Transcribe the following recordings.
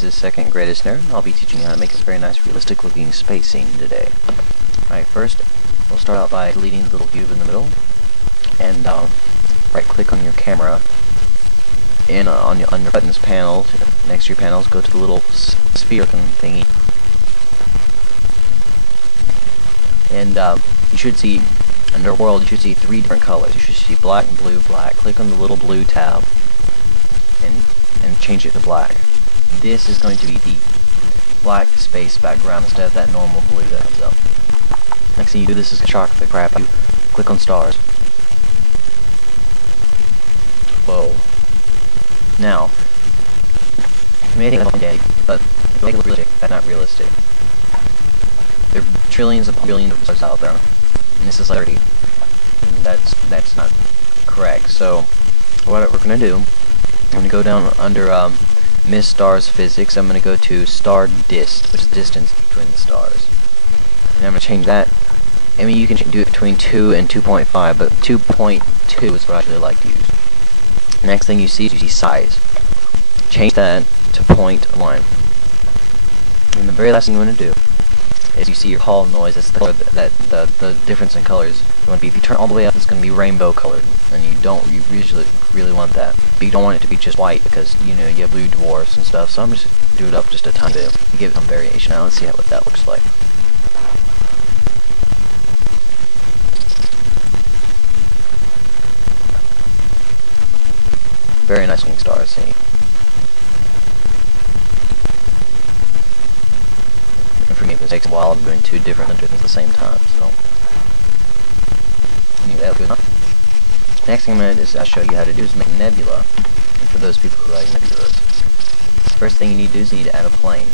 this is Second Greatest Nerd, and I'll be teaching you how to make a very nice realistic looking space scene today. Alright, first, we'll start out by deleting the little cube in the middle, and right click on your camera, and on your buttons panel, next to your panels, go to the little sphere looking thingy, and you should see, under world, you should see 3 different colors. You should see black and blue, black. Click on the little blue tab, and change it to black. This is going to be the black space background instead of that normal blue that comes up. Next thing you do, this is shock the crap out of you. Click on stars. Whoa. Now, you may think that's okay, but if you make it look realistic, that's not realistic. There are trillions upon billions of stars out there, and this is like 30. And that's not correct. So, what we're going to do, I'm going to go down under Miss Stars Physics. I'm going to go to Star Dist, which is the distance between the stars. And I'm going to change that. I mean, you can do it between 2 and 2.5, but 2.2 is what I actually like to use. Next thing you see is size. Change that to 0.1. And the very last thing you want to do is you see your call noise. That's the color the difference in colors. You want to be, if you turn all the way up, it's going to be rainbow colored, and you usually really want that. But you don't want it to be just white because you have blue dwarfs and stuff. So I'm just do it up just a tiny bit. Give it some variation. Now let's see what that looks like. Very nice looking stars, see. And for me, it takes a while. I'm doing 2 different things at the same time, so. Anyway, that's good enough. Next thing I'll show you how to do is make nebula. And for those people who like nebulas. First thing you need to do is you need to add a plane.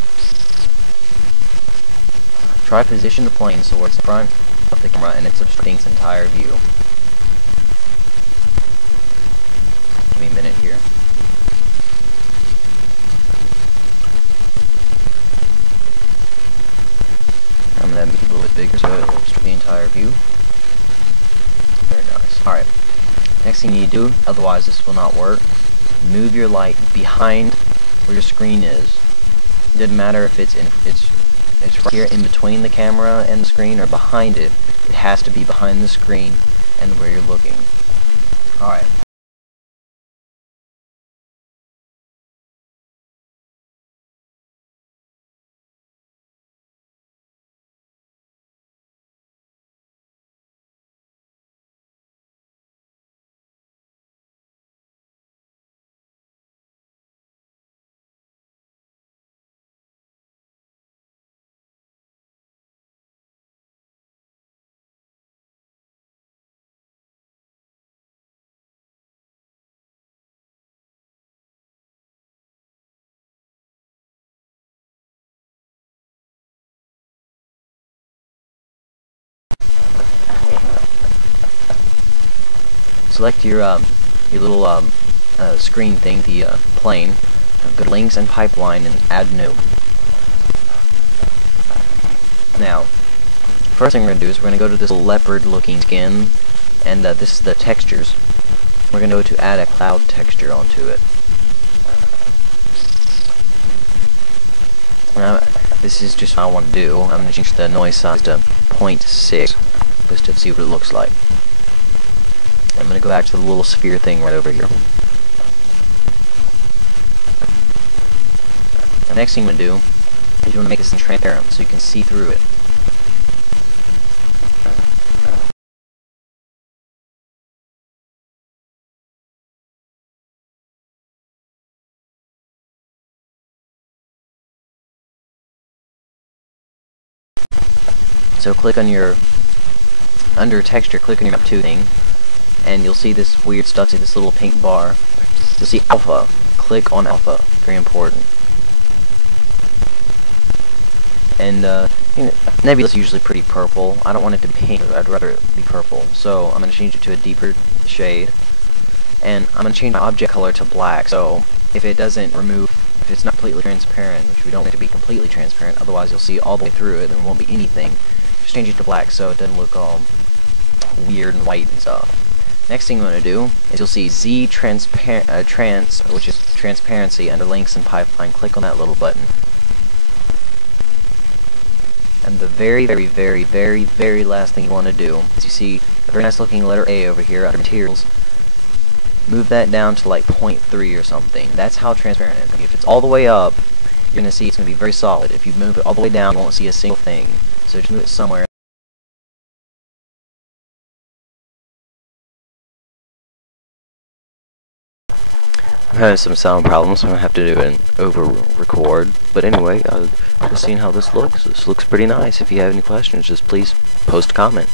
Try to position the plane so it's in front of the camera and it's obstructing its entire view. Give me a minute here. I'm going to make it a little bit bigger so it will obstruct the entire view. Very nice. Alright. Next thing you need to do, otherwise this will not work, move your light behind where your screen is. It doesn't matter if it's right here in between the camera and the screen or behind it. It has to be behind the screen and where you're looking. Alright. Select your little screen thing, the plane. Go to links and pipeline and add new. Now, first thing we're going to do is we're going to go to this leopard looking skin, and this is the textures. We're going to go to add a cloud texture onto it. Now, this is just what I want to do. I'm going to change the noise size to 0.6 just to see what it looks like. I'm going to go back to the little sphere thing right over here. The next thing I'm going to do is you want to make this thing transparent so you can see through it. So click on your, under texture, click on your map 2 thing, and you'll see this weird stuff, see this little pink bar. You'll see alpha. Click on alpha. Very important. And nebula's usually pretty purple. I don't want it to be pink. I'd rather it be purple. So I'm going to change it to a deeper shade. And I'm going to change my object color to black. So if it doesn't remove, if it's not completely transparent, which we don't want it to be completely transparent, otherwise you'll see all the way through it and there won't be anything. Just change it to black so it doesn't look all weird and white and stuff. Next thing you want to do is you'll see Z trans, which is transparency under links and pipeline. Click on that little button. And the very, very, very, very, very last thing you want to do is you see a very nice looking letter A over here under materials. Move that down to like 0.3 or something. That's how transparent it is. If it's all the way up, you're going to see it's going to be very solid. If you move it all the way down, you won't see a single thing. So just move it somewhere. I'm having some sound problems, so I'm going to have to do an over-record. But anyway, just seeing how this looks. This looks pretty nice. If you have any questions, just please post a comment.